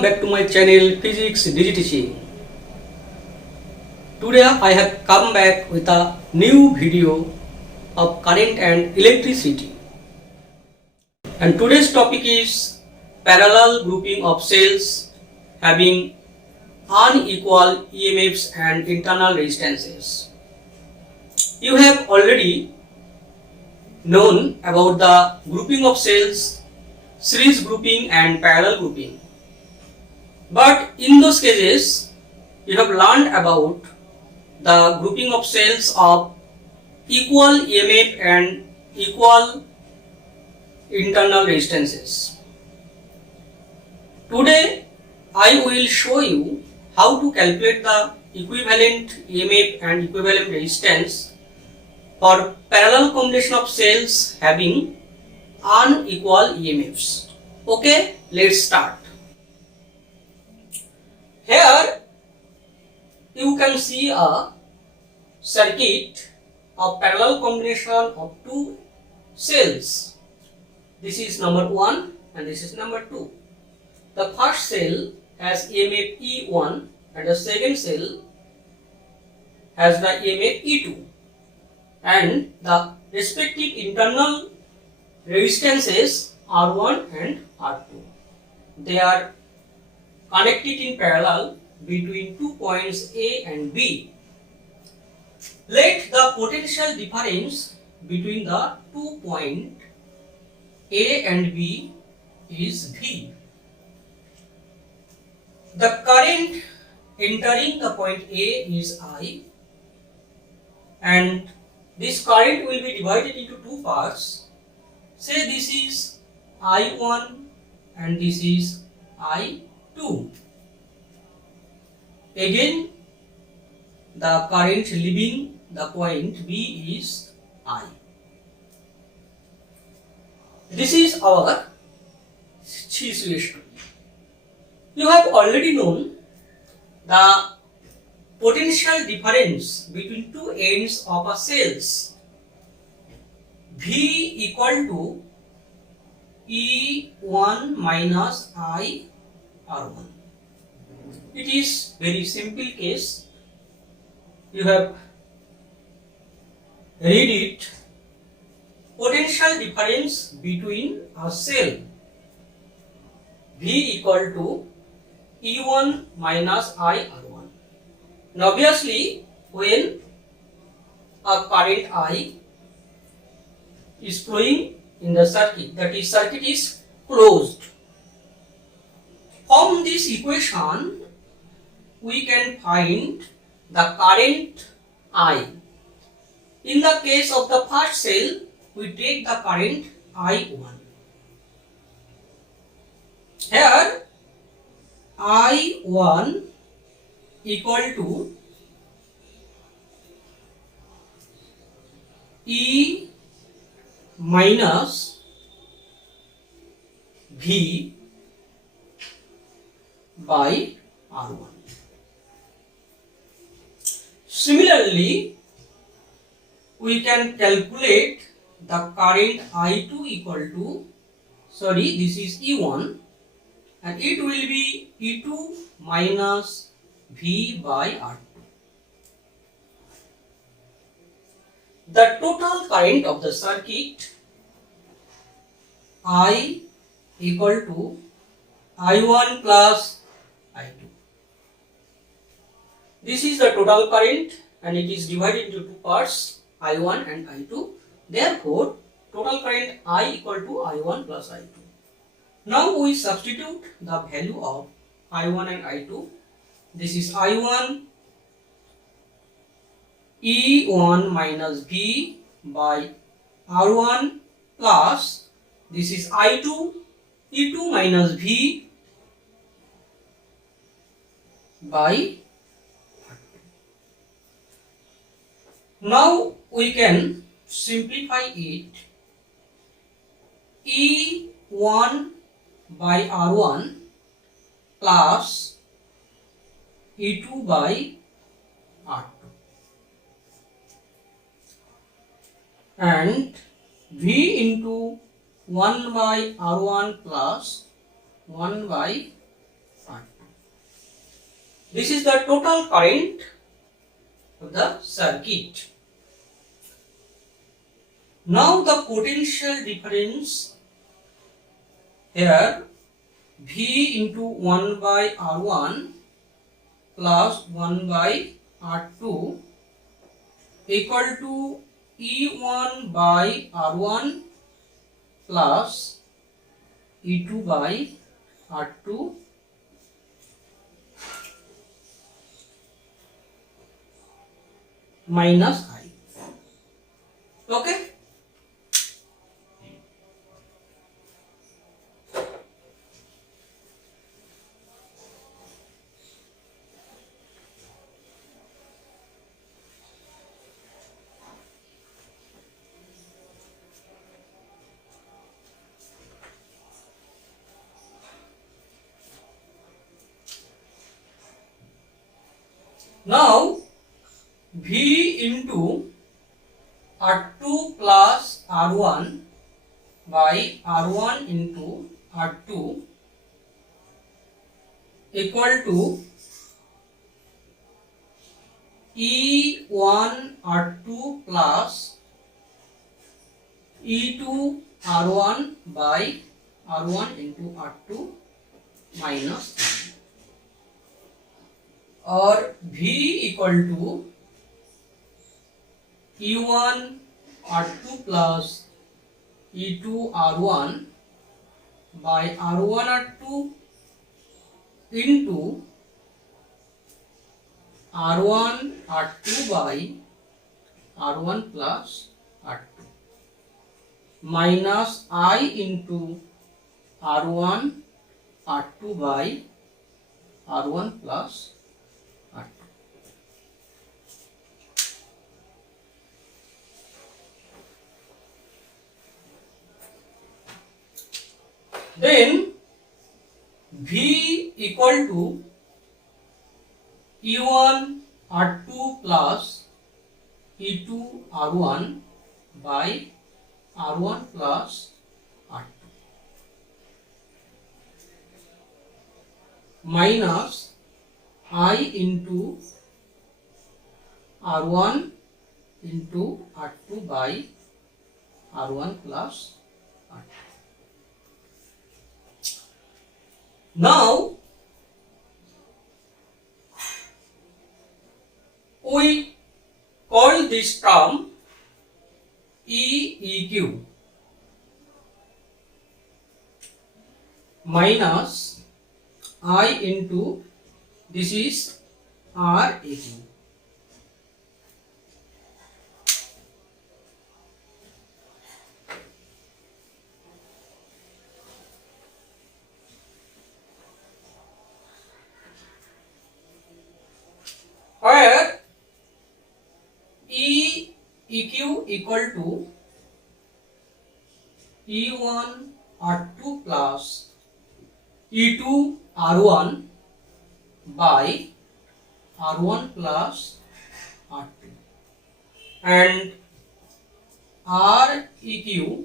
Welcome back to my channel Physics DigiTeaching. Today I have come back with a new video of current and electricity. And today's topic is parallel grouping of cells having unequal EMFs and internal resistances. You have already known about the grouping of cells, series grouping and parallel grouping. But in those cases, you have learned about the grouping of cells of equal EMF and equal internal resistances. Today, I will show you how to calculate the equivalent EMF and equivalent resistance for parallel combination of cells having unequal EMFs. Okay, let's start. Here you can see a circuit of parallel combination of two cells. This is number 1 and this is number 2. The first cell has EMF E1 and the second cell has the EMF E2, and the respective internal resistances R1 and R2. They are connected in parallel between 2 points A and B. Let the potential difference between the 2 points A and B is V. The current entering the point A is I, and this current will be divided into two parts. Say this is I1 and this is I2. Again, the current leaving the point B is I. This is our situation. You have already known the potential difference between two ends of a cells. V equal to E1 minus I R1. It is very simple case. You have read it. Potential difference between a cell V equal to E1 minus I R1. Now obviously, when a current I is flowing in the circuit, that is, circuit is closed. From this equation, we can find the current I. In the case of the first cell, we take the current I1. Here, I1 equal to E minus V by R1. Similarly, we can calculate the current I2 equal to, this is E1, and it will be E2 minus V by R2. The total current of the circuit I equal to I1 plus I2. This is the total current and it is divided into two parts, I1 and I2. Therefore, total current I equal to I1 plus I2. Now we substitute the value of I1 and I2. This is I1 E1 minus V by R1 plus this is I2 E2 minus V by R2. Now we can simplify it. E1 by R1 plus E2 by R2 and V into 1 by R1 plus 1 by R2. This is the total current of the circuit. Now the potential difference here, V into 1 by R1 plus 1 by R2 equal to E1 by R1 plus E2 by R2 minus I. Okay? Now V into R2 plus R1 by R1 into R2 equal to E1 R2 plus E2 R1 by R1 into R2 minus I, or V equal to E1 R2 plus E2 R1 by R1 R2 into R1 R2 by R1 plus R2 minus I into R1 R2 by R1 plus R2. Then V equal to E1 R2 plus E2 R1 by R1 plus R2 minus I into R1 into R2 by R1 plus R2. Now we call this term EEQ minus I into this is REQ. Where EEQ equal to E1 R2 plus E2 R1 by R1 plus R2 and REQ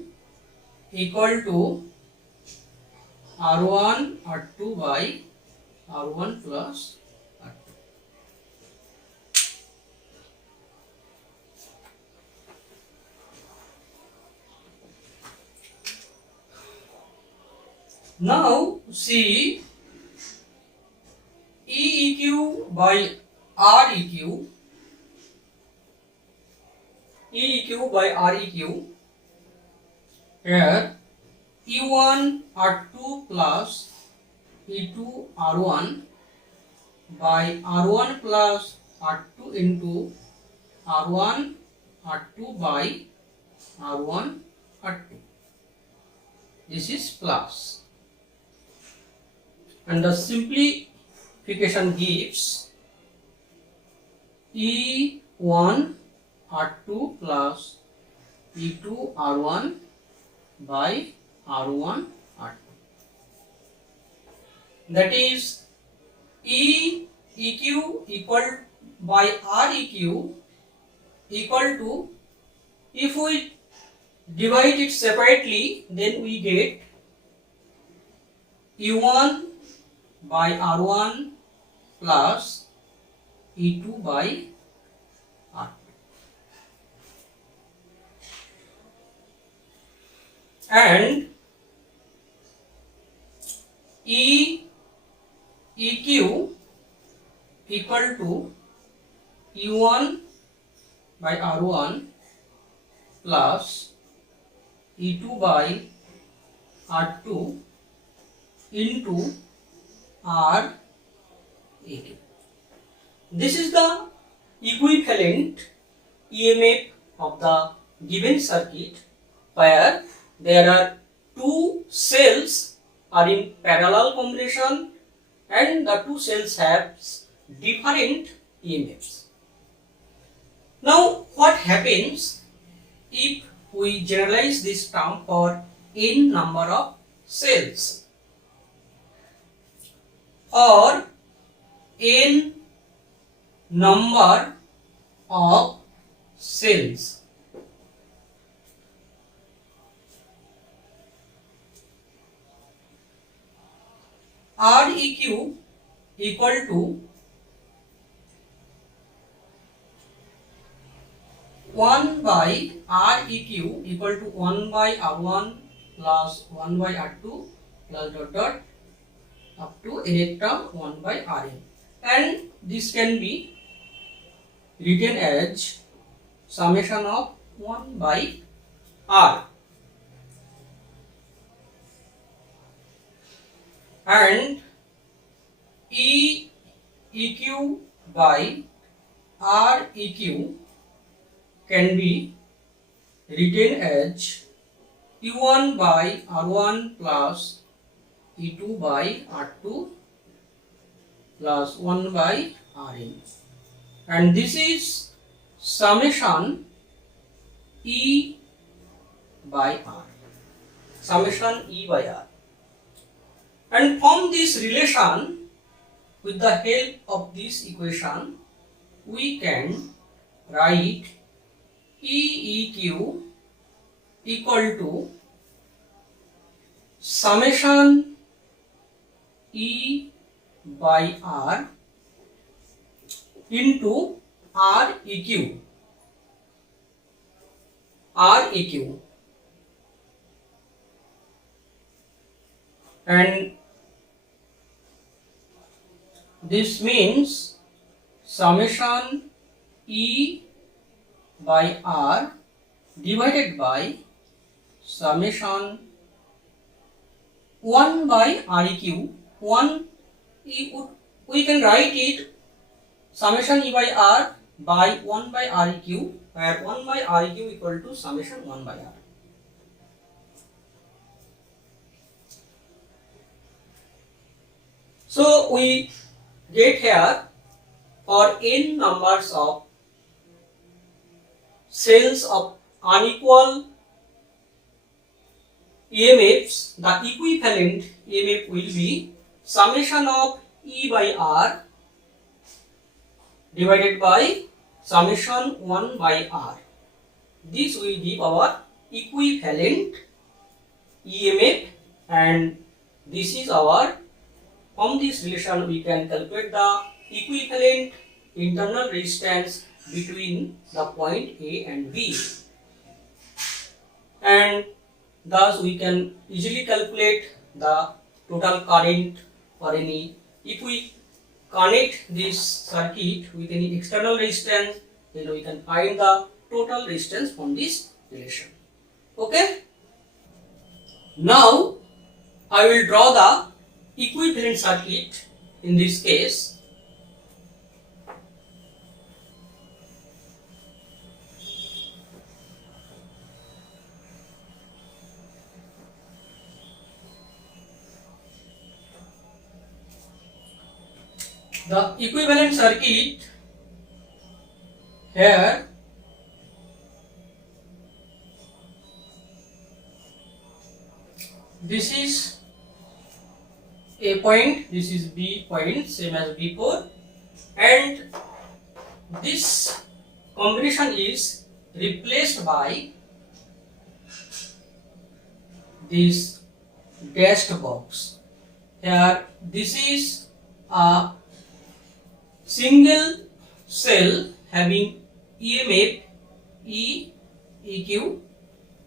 equal to R1 R2 by R1 plus R2. Now see EEQ by REQ, EEQ by REQ, here E1 R2 plus E2 R1 by R1 plus R2 into R1 R2 by R1 R2. This is plus. And the simplification gives E1 R2 plus E2 R1 by R1 R2. That is EEQ equal by REQ equal to, if we divide it separately, then we get E1 by R1 plus E2 by R2. And EQ equal to E1 by R1 plus E2 by R2 into R EQ. This is the equivalent EMF of the given circuit where there are two cells are in parallel combination and the two cells have different EMFs. Now what happens if we generalize this term for n number of cells, or n number of cells? Req equal to 1 by Req equal to 1 by R1 plus 1 by R2 plus dot dot up to nth term 1 by Rn, and this can be written as summation of 1 by R, and EQ by Req can be written as E1 by R1 plus E2 by R2 plus 1 by Rn, and this is summation E by R, summation E by R. And from this relation, with the help of this equation, we can write EEQ equal to summation E by R into Req. And this means summation E by R divided by summation 1 by Req. We can write it summation E by R by 1 by Req, where 1 by Req equal to summation 1 by R. So we get here for n numbers of cells of unequal EMFs, the equivalent EMF will be summation of E by R divided by summation 1 by R. This will give our equivalent EMF, and this is our, from this relation we can calculate the equivalent internal resistance between the point A and B, and thus we can easily calculate the total current for any, if we connect this circuit with any external resistance, then we can find the total resistance from this relation. Okay, now I will draw the equivalent circuit in this case. The equivalent circuit here this is A point, this is B point, same as before, and this combination is replaced by this dashed box. Here this is a single cell having EMF E, EQ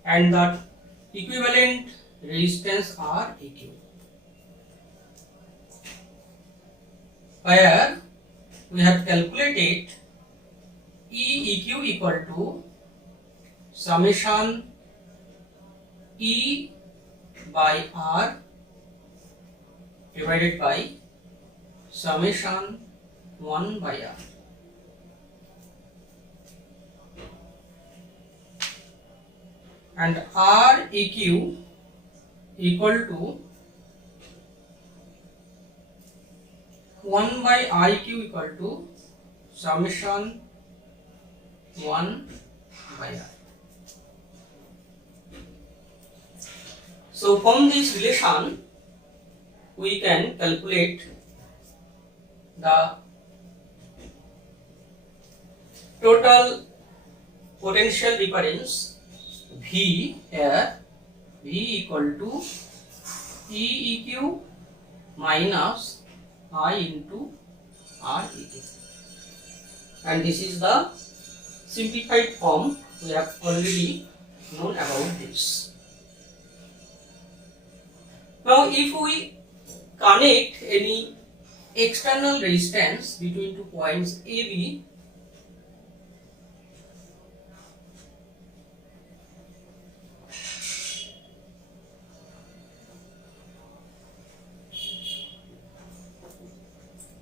and the equivalent resistance R, EQ, where we have calculated EQ equal to summation E by R divided by summation 1 by R. And REQ equal to 1 by IQ equal to summation 1 by R. So from this relation we can calculate the total potential difference V here, V equal to EEQ minus I into REQ, and this is the simplified form. We have already known about this. Now if we connect any external resistance between 2 points AB,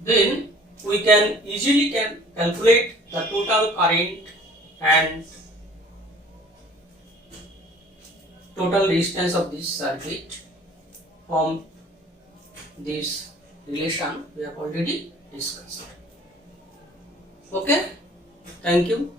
then we can easily calculate the total current and total resistance of this circuit from this relation we have already discussed. Okay, thank you.